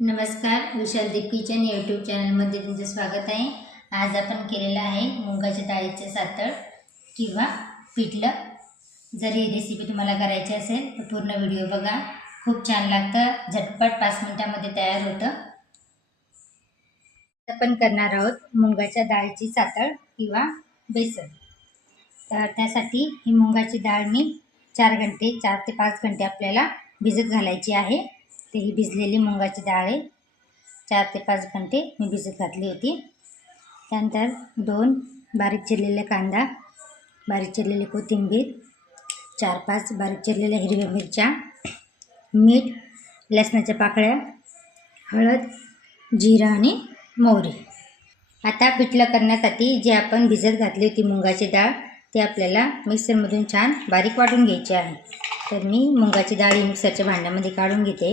नमस्कार विशाल दीप kitchen YouTube चॅनलमध्ये तुमचं स्वागत आहे. आज आपण केलेलं आहे मुगाच्या डाळीचं सातळ किंवा पिठलं. जर ही रेसिपी तुम्हाला करायची असेल तर पूर्ण व्हिडिओ बघा. खूप छान लागतं. झटपट पाच मिनटामध्ये तयार होतं. आपण करणार आहोत मुगाच्या डाळीची सातळ किंवा बेसन. तर त्यासाठी ही मुगाची डाळ मी चार घंटे चार ते पाच घंटे आपल्याला भिजत घालायची आहे. ते ही भिजलेली मुंगाची डाळ आहे. चार ते पाच घंटे मी भिजत घातली होती. त्यानंतर दोन बारीक चिरलेले कांदा बारीक चिरलेली कोथिंबीर चार पाच बारीक चिरलेल्या हिरव्या मिरच्या मीठ लसणाच्या पाकळ्या हळद जिरा आणि मोहरी. आता पिठलं करण्यासाठी जे आपण भिजत घातली होती मुगाची डाळ ते आपल्याला मिक्सरमधून छान बारीक वाटून घ्यायची आहे. तर मी मुगाची डाळ ही मिक्सरच्या भांड्यामध्ये काढून घेते.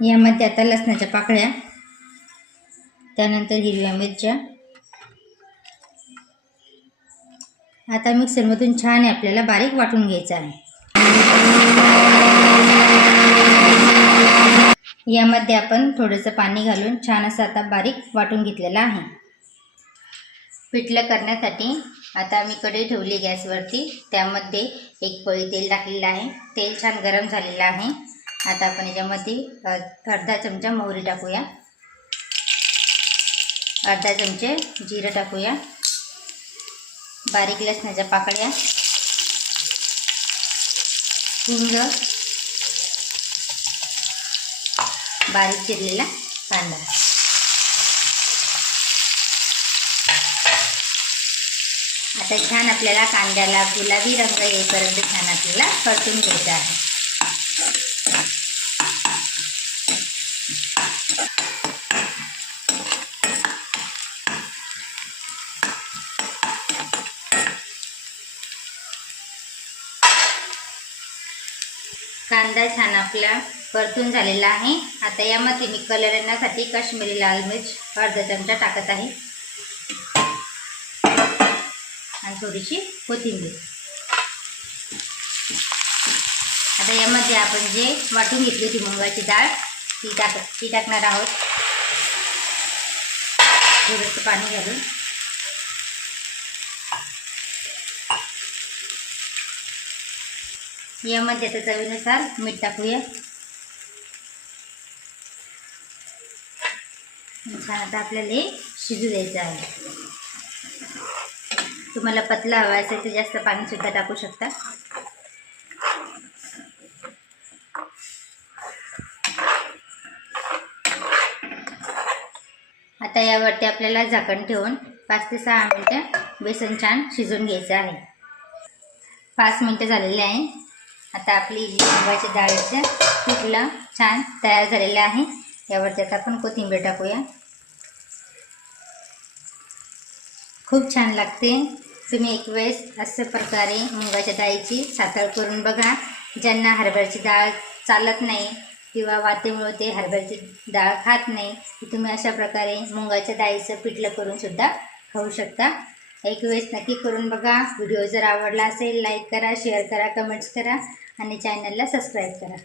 यामध्ये आता लसणाच्या पाकळ्या त्यानंतर हिरव्या मिरच्या. आता मिक्सरमधून छान आहे आपल्याला बारीक वाटून घ्यायचं आहे. यामध्ये आपण थोडंसं पाणी घालून छान असं आता बारीक वाटून घेतलेलं आहे. पिठलं करण्यासाठी आता मी कढई ठेवली गॅसवरती. त्यामध्ये एक पळी तेल टाकलेलं आहे. तेल छान गरम झालेलं आहे. आता आपण याच्यामध्ये अर्धा चमचा मोहरी टाकूया. अर्धा चमचे जिरं टाकूया. बारीक लसणाच्या पाकळ्या. हिंग. बारीक चिरलेला कांदा. आता छान आपल्याला कांद्याला गुलाबी रंग येईपर्यंत छान आपल्याला परतून घ्यायचा आहे. कांदा छान आपला परतून झालेला आहे. आता यामध्ये मी कलर येण्यासाठी काश्मीरी लाल मिर्च अर्धा चमचा टाकत आहे. आणि थोडीशी कोथिंबीर. आता यामध्ये आपण जे वाटून घेतली होती मुंगाची डाळ ती टाक ती टाकणार आहोत. थोडंसं पाणी घालून. यामध्ये आता चवीनुसार मीठ टाकूया. छान आता आपल्याला हे शिजू द्यायचं आहे. तुम्हाला पतला हवा असेल तर जास्त पाणीसुद्धा टाकू शकता. आता यावरती आपल्याला झाकण ठेवून पाच ते सहा मिनटं बेसन छान शिजून घ्यायचं आहे. पाच मिनटं झालेले आहे. आता आपली जी मुगाची डाळीचं पिठलं छान तयार झालेलं आहे. यावर त्यात आपण कोथिंबीर टाकूया. खूप छान लागते. तुम्ही एक वेळेस असं प्रकारे मुगाच्या डाळीची सातळ करून बघा. ज्यांना हरभऱ्याची डाळ चालत नाही किंवा वातेमुळे ते हरभऱ्याची डाळ खात नाही तुम्ही अशा प्रकारे मुगाच्या डाळीचं पिठलं करून सुद्धा खाऊ शकता. एक वेळेस नक्की करून बघा. व्हिडिओ जर आवडला असेल लाईक करा शेअर करा कमेंट्स करा आणि चॅनलला सबस्क्राईब करा.